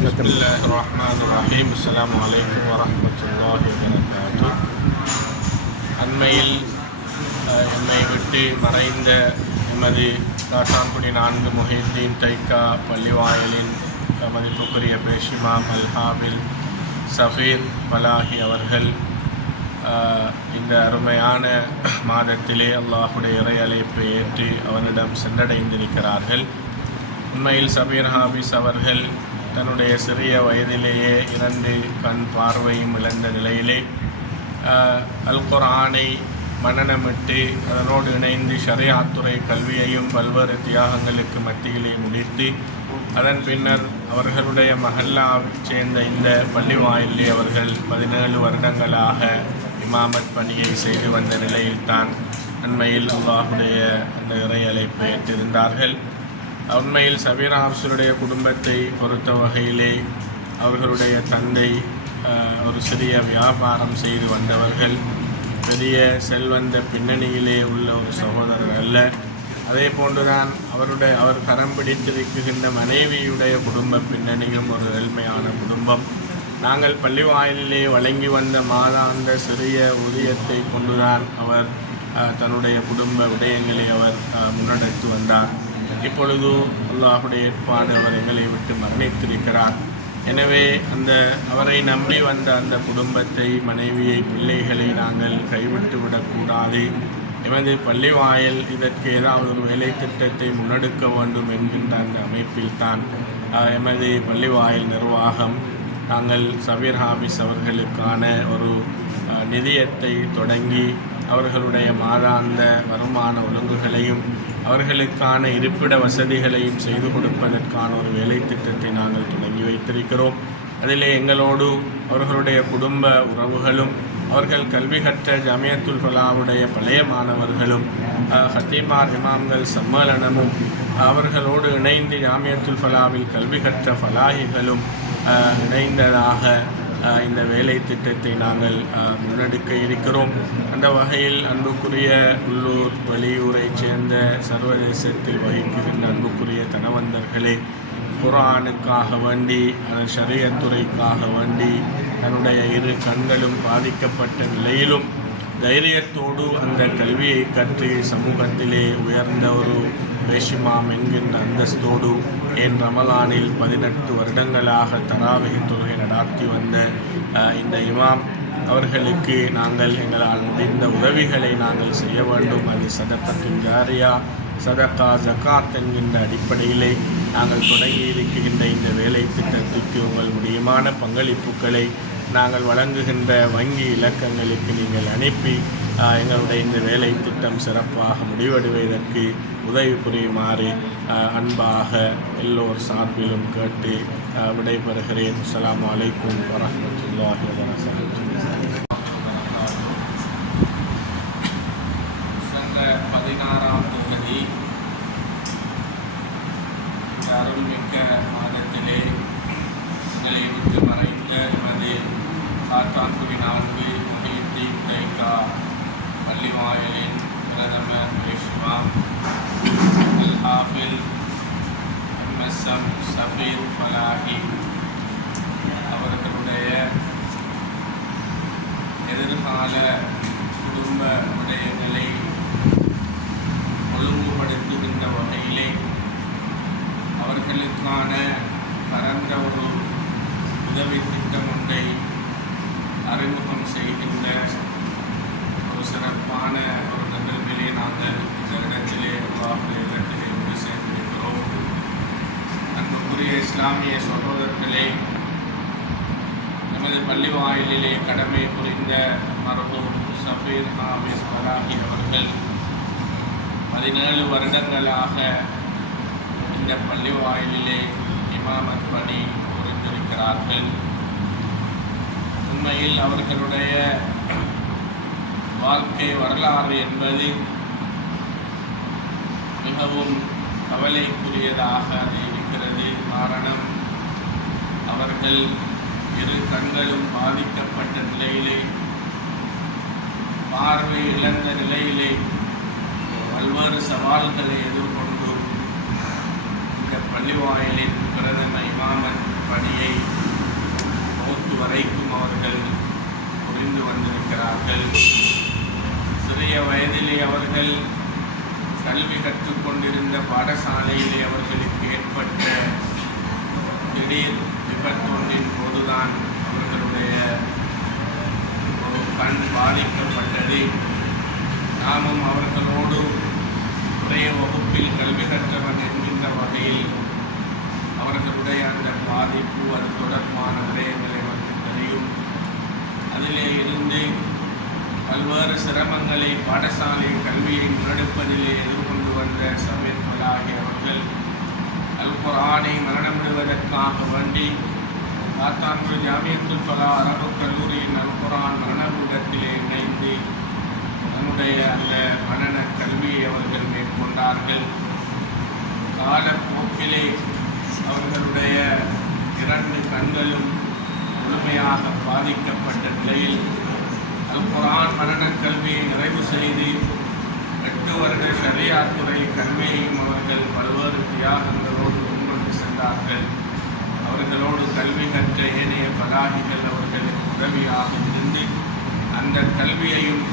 بسم الله الرحمن الرحيم السلام عليكم ورحمة الله وبركاته அண்மையில் அஹ், என்னை விட்டு மறைந்த எமது காட்டான்குடி நான்கு முஹித்தீன் தைக்கா பள்ளிவாயலின் அஹ், மதிப்புக்குரிய பேஷிமா மல்ஹாபில் சஃபீர் பலாஹி அவர்கள் அஹ், இந்த அருமையான மாதத்திலே அல்லாஹுடைய இறை அழைப்பை ஏற்று அவனிடம் சென்றடைந்திருக்கிறார்கள். உண்மையில் சபீர் ஹாபிஸ் அவர்கள் தன்னுடைய சிறிய வயதிலேயே இரண்டு கண் பார்வையும் இழந்த நிலையிலே அஹ், அல் குர்ஆனை மனநமிட்டு அதனோடு இணைந்து ஷரியாத்துறை கல்வியையும் பல்வேறு தியாகங்களுக்கு மத்தியிலே முடித்து அதன் பின்னர் அவர்களுடைய மஹல்லாவைச் சேர்ந்த இந்த பள்ளி வாயிலே அவர்கள் பதினேழு வருடங்களாக இமாமத் பணியை செய்து வந்த நிலையில்தான் அண்மையில் அல்லாஹுடைய அந்த இறை அழைப்பை ஏற்றிருந்தார்கள். உண்மையில் சபீரா ஆப்சருடைய குடும்பத்தை பொறுத்த வகையிலே அவர்களுடைய தந்தை ஒரு சிறிய வியாபாரம் செய்து வந்தவர்கள். பெரிய செல்வந்த பின்னணியிலே உள்ள ஒரு சகோதரர் அல்ல. அதே போன்றுதான் அவருடைய அவர் கரம் பிடித்திருக்கின்ற மனைவியுடைய குடும்ப பின்னணியும் ஒரு ஏழ்மையான குடும்பம். நாங்கள் பள்ளிவாயிலே வழங்கி வந்த மாதாந்த சிறிய ஊதியத்தை கொண்டுதான் அவர் தன்னுடைய குடும்ப விடயங்களை அவர் முன்னெடுத்து வந்தார். இப்பொழுது அல்லாஹுடைய ஏற்பாடு அவர் எங்களை விட்டு மரணித்திருக்கிறார். எனவே அந்த அவரை நம்பி வந்த அந்த குடும்பத்தை மனைவியை பிள்ளைகளை நாங்கள் கைவிட்டு விடக்கூடாது. எமது பள்ளிவாயில் இதற்கு ஏதாவது ஒரு வேலை திட்டத்தை முன்னெடுக்க வேண்டும் என்கின்ற அந்த அமைப்பில்தான் எமது பள்ளிவாயில் நிர்வாகம் நாங்கள் சபீர் ஹாபிஸ் அவர்களுக்கான ஒரு நிதியத்தை தொடங்கி அவர்களுடைய மாதாந்த வருமான ஒழுங்குகளையும் அவர்களுக்கான இருப்பிட வசதிகளையும் செய்து கொடுப்பதற்கான ஒரு வேலை திட்டத்தை நாங்கள் தொடங்கி வைத்திருக்கிறோம். அதிலே எங்களோடு அவர்களுடைய குடும்ப உறவுகளும் அவர்கள் கல்வி கற்ற ஜமியத்துல் ஃபலாவுடைய பழைய மாணவர்களும் ஹத்தீமா ஹத்தீமார் இமாம்கள் சம்மேளனமும் அவர்களோடு இணைந்து ஜாமியத்துல் ஃபலாவில் கல்வி கற்ற ஃபலாஹிகளும் இணைந்ததாக இந்த வேலை திட்டத்தை நாங்கள் முன்னெடுக்க இருக்கிறோம். அந்த வகையில் அன்புக்குரிய உள்ளூர் வெளியூரைச் சேர்ந்த சர்வதேசத்தில் வகிக்கின்ற அன்புக்குரிய தனவந்தர்களே குரானுக்காக வேண்டி அதன் சரியத்துறைக்காக வேண்டி தன்னுடைய இரு கண்களும் பாதிக்கப்பட்ட நிலையிலும் தைரியத்தோடு அந்த கல்வியை கற்று சமூகத்திலே உயர்ந்த ஒரு வேஷிமாம் என்கின்ற அந்தஸ்தோடு என் ரமலானில் பதினெட்டு வருடங்களாக தராவகி தொழுகை நடாத்தி வந்த இந்த இமாம் அவர்களுக்கு நாங்கள் எங்களால் முடிந்த உதவிகளை நாங்கள் செய்ய வேண்டும். அது சதக்கத்தின் ஜாரியா சதக்கா ஜக்காத் என்கின்ற அடிப்படையிலே நாங்கள் தொடங்கி இருக்கின்ற இந்த வேலை திட்டத்திற்கு உங்கள் முடியுமான பங்களிப்புகளை நாங்கள் வழங்குகின்ற வங்கி இலக்கங்களுக்கு நீங்கள் அனுப்பி எங்களுடைய இந்த வேலை திட்டம் சிறப்பாக முடிவடைவதற்கு உதவி புரியுமாறு அன்பாக எல்லோர் சார்பிலும் கேட்டு விடைபெறுகிறேன். அலாம் அலைக்கும் வரஹ்மத்துல்லாஹி வபரகாத்துஹு சென்ற பதினாறாம் தேதி இந்த அருள்மிக்க மாதத்திலே எங்களை விட்டு மறைந்த எமது காத்தான்குடி நான்கு முஹீத்தீன் தைக்கா பள்ளிவாயலின் பிரதம பேஷ்வா அல் ஹாஃபில் எம்எஸ்எம் சஃபீர் ஃபலாஹி அவர்களுடைய எதிர்கால குடும்ப விடயங்களை ஒழுங்குபடுத்துகின்ற வகையிலே அவர்களுக்கான பரந்த ஒரு உதவி திட்டம் ஒன்றை அறிமுகம் செய்கின்ற ஒரு சிறப்பான ஒரு நிகழ்விலே நாங்கள் இந்த இடத்திலே அல்லாஹுடைய இடத்திலே ஒன்று சேர்ந்திருக்கிறோம் அன்புக்குரிய இஸ்லாமிய சகோதரர்களே நமது பள்ளி வாயிலே கடமை புரிந்த மரபூர் சபீர் ஹாமிஸ் பலாஹி அவர்கள் பதினேழு வருடங்களாக இந்த பள்ளி வாயிலே இமாமத் பணி புரிந்திருக்கிறார்கள். உண்மையில் அவர்களுடைய வாழ்க்கை வரலாறு என்பது மிகவும் கவலைக்குரியதாக அது இருக்கிறது. காரணம் அவர்கள் இரு கண்களும் பாதிக்கப்பட்ட நிலையிலே பார்வை இழந்த நிலையிலே பல்வேறு சவால்களை எதிர்கொண்டு பள்ளிவாயிலின் பிரதம இமாமன் பணியை மூத்து வரைக்கும் அவர்கள் புரிந்து வந்திருக்கிறார்கள். சிறிய வயதிலே அவர்கள் கல்வி கற்றுக்கொண்டிருந்த பாடசாலையிலே அவர்களுக்கு ஏற்பட்ட திடீர் விபத்தொன்றின் போதுதான் அவர்களுடைய ஒரு கண் பாதிக்கப்பட்டது. நாமும் அவர்களோடு ஒரே வகுப்பில் கல்வி கற்றவன் என்கின்ற வகையில் அவர்களுடைய அந்த பாதிப்பு அது தொடர்பான விடயங்களை வந்து தெரியும். அதிலே இருந்து பல்வேறு சிரமங்களை பாடசாலை கல்வியை முன்னெடுப்பதிலே எதிர்கொண்டு வந்த சமீபங்களாகிய ஆகியவர்கள் அல் குரானை மரணமிடுவதற்காக வேண்டி காத்தான்பு ஜாமியத்துல் ஃபலா அரபு கல்லூரியின் அல் குரான் மரணமிடத்திலே இணைந்து தன்னுடைய அந்த மரண கல்வியை அவர்கள் மேற்கொண்டார்கள். காலப்போக்கிலே அவர்களுடைய இரண்டு கண்களும் முழுமையாக பாதிக்கப்பட்ட நிலையில் அல் குரான் மரணக் கல்வியை நிறைவு செய்து எட்டு வருட ஷரியாத்துறை கல்வியையும் அவர்கள் பல்வேறு தியாகங்களோடு முன்கொண்டு சென்றார்கள். அவர்களோடு கல்வி கற்ற ஏனைய பதாகிகள் அவர்களுக்கு உதவியாக இருந்து அந்த கல்வியையும்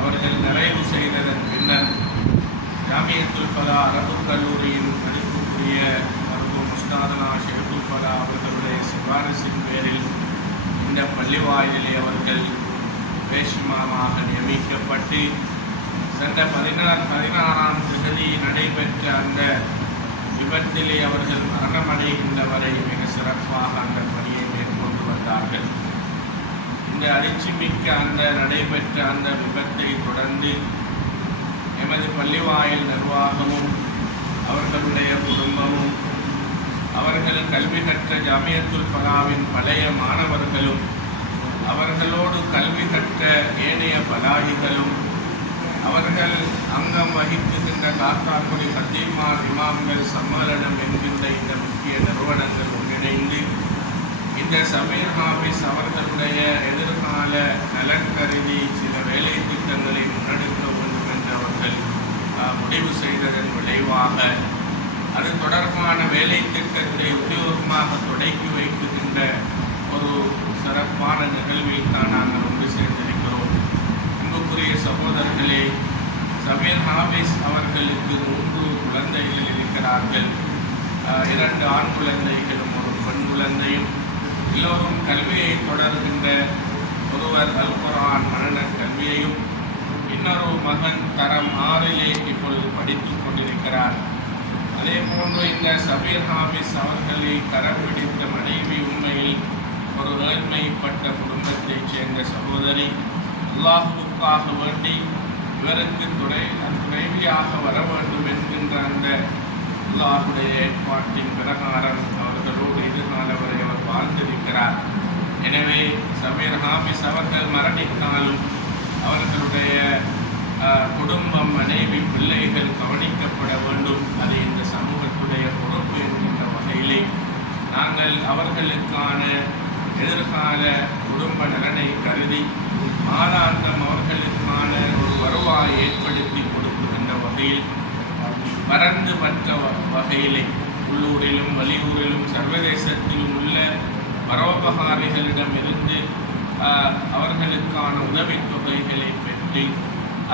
அவர்கள் நிறைவு செய்ததன் பின்னர் ஜாமியத்துல் ஃபலா அரபு கல்லூரியின் மதிப்புக்குரிய மருத்துவ முஸ்தாதனா அவர்களுடைய சிபாரிசின் பேரில் இந்த பள்ளிவாயிலே அவர்கள் வேஷ்மாமாக நியமிக்கப்பட்டு சென்ற பதினாறு பதினாறாம் திகதி நடைபெற்ற அந்த விபத்திலே அவர்கள் மரணமடைகின்றவரை மிக சிறப்பாக அந்த பணியை மேற்கொண்டு வந்தார்கள். இந்த அதிர்ச்சிமிக்க அந்த நடைபெற்ற அந்த விபத்தை தொடர்ந்து எமது பள்ளிவாயில் நிர்வாகமும் அவர்களுடைய குடும்பமும் அவர்கள் கல்வி கற்ற ஜாமியத்துல் பலாவின் பழைய மாணவர்களும் அவர்களோடு கல்வி கற்ற ஏனைய பலாகிகளும் அவர்கள் அங்கம் வகிக்குகின்ற காத்தாக்குடி கத்தீமார் இமாம்கள் சம்மேளனம் என்கின்ற இந்த முக்கிய நிறுவனங்கள் ஒன்றிணைந்து இந்த சமீர் ஹாபிஸ் அவர்களுடைய எதிர்கால நலன் கருதி சில வேலை திட்டங்களை முன்னெடுக்க வேண்டும் என்று அவர்கள் முடிவு செய்ததன் விளைவாக அது தொடர்பான வேலை திட்டத்தை உத்தியோகமாக தொடக்கி வைக்கின்ற ஒரு சிறப்பான நிகழ்வில் தான் நாங்கள் ஒன்று சேர்ந்திருக்கிறோம். அன்புக்குரிய சகோதரர்களே சமீர் ஹாபிஸ் அவர்களுக்கு மூன்று குழந்தைகள் இருக்கிறார்கள். இரண்டு ஆண் குழந்தைகளும் ஒரு பெண் குழந்தையும். எல்லோரும் கல்வியை தொடர்கின்ற ஒருவர் அல் மரண கல்வியையும் இன்னொரு மகன் தரம் ஆறிலே இப்பொழுது படித்துக் கொண்டிருக்கிறார். அதே போன்று இந்த சபீர் ஹாபிஸ் அவர்களை கரம் பிடித்த மனைவி உண்மையில் ஒரு ஏழ்மைப்பட்ட குடும்பத்தைச் சேர்ந்த சகோதரி. அல்லாஹுக்காக வேண்டி இவருக்கு துணை துணைவியாக வர வேண்டும் என்கின்ற அந்த அல்லாஹுடைய ஏற்பாட்டின் பிரகாரம் அவர்களோடு எதிர்கால வரை அவர் வாழ்ந்திருக்கிறார். எனவே சமீர் ஹாபிஸ் அவர்கள் மரணித்தாலும் அவர்களுடைய குடும்பம் மனைவி பிள்ளைகள் கவனிக்கப்பட வேண்டும். அது இந்த சமூகத்துடைய பொறுப்பு என்கின்ற வகையிலே. நாங்கள் அவர்களுக்கான எதிர்கால குடும்ப நலனை கருதி மாதாந்தம் அவர்களுக்கான ஒரு வருவாய் ஏற்படுத்தி கொடுக்கின்ற வகையில் மறந்து மற்ற வகையிலே உள்ளூரிலும் வெளியூரிலும் சர்வதேசத்திலும் உள்ள பரோபகாரிகளிடமிருந்து அவர்களுக்கான உதவித் தொகைகளை பெற்று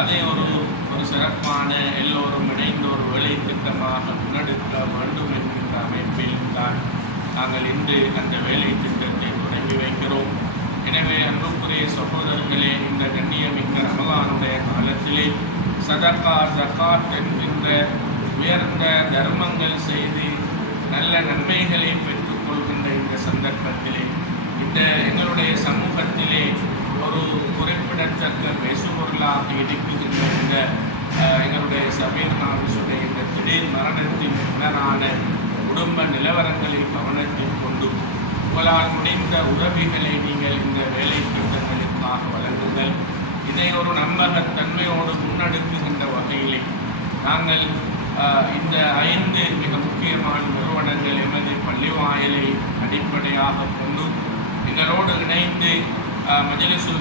அதை ஒரு ஒரு சிறப்பான எல்லோரும் இணைந்து ஒரு வேலை திட்டமாக முன்னெடுக்க வேண்டும் என்கின்ற அமைப்பில் தான் நாங்கள் இன்று அந்த வேலை திட்டத்தை தொடங்கி வைக்கிறோம். எனவே அன்புக்குரிய சகோதரர்களே இந்த கண்ணியமிக்க ரமலானுடைய காலத்திலே சதகா ஜகாத் என்கின்ற உயர்ந்த தர்மங்கள் செய்து நல்ல நன்மைகளை பெற்றுக்கொள்கின்ற இந்த சந்தர்ப்பத்திலே இந்த எங்களுடைய சமூகத்திலே ஒரு குறிப்பிடத்தக்க பேசுபொருளாக இருக்குகின்ற இந்த அஹ், எங்களுடைய சபீர் இந்த திடீர் மரணத்தின் பின்னரான குடும்ப நிலவரங்களில் கவனத்தில் கொண்டு உங்களால் முடிந்த உதவிகளை நீங்கள் இந்த வேலை திட்டங்களுக்காக வழங்குங்கள். இதை ஒரு நம்பகத்தன்மையோடு முன்னெடுக்குகின்ற வகையிலே நாங்கள் இந்த ஐந்து மிக முக்கியமான நிறுவனங்கள் எமது பள்ளிவாயலை அடிப்படையாக கொண்டு எங்களோடு இணைந்து ஆஹ்,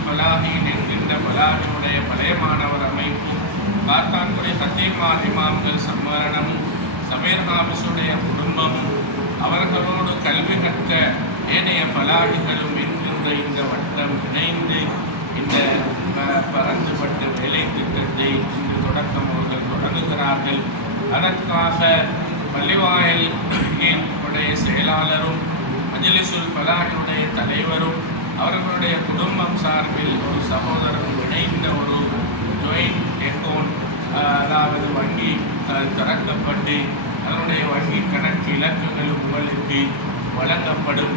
பலாஹின் என்கின்ற பலாஹினுடைய பழைய மாணவர் அமைப்பும் காத்தான்குடி சத்தியமார் இமாம்கள் சம்மரணமும் சமீர் ஹாபிஸுடைய குடும்பமும் அவர்களோடு கல்வி கற்ற ஏனைய பலாஹிகளும் என்கின்ற இந்த வட்டம் இணைந்து இந்த ப- வேலை திட்டத்தை இன்று தொடக்கம் அவர்கள் தொடங்குகிறார்கள். அதற்காக பள்ளிவாயல் உடைய செயலாளரும் மஜ்லிசுல் பலாஹினுடைய தலைவரும் அவர்களுடைய குடும்பம் சார்பில் ஒரு சகோதரன் இணைந்த ஒரு ஜாயிண்ட் அக்கௌண்ட் அதாவது வங்கி திறக்கப்பட்டு அதனுடைய வங்கி கணக்கு இலக்குகள் உங்களுக்கு வழங்கப்படும்.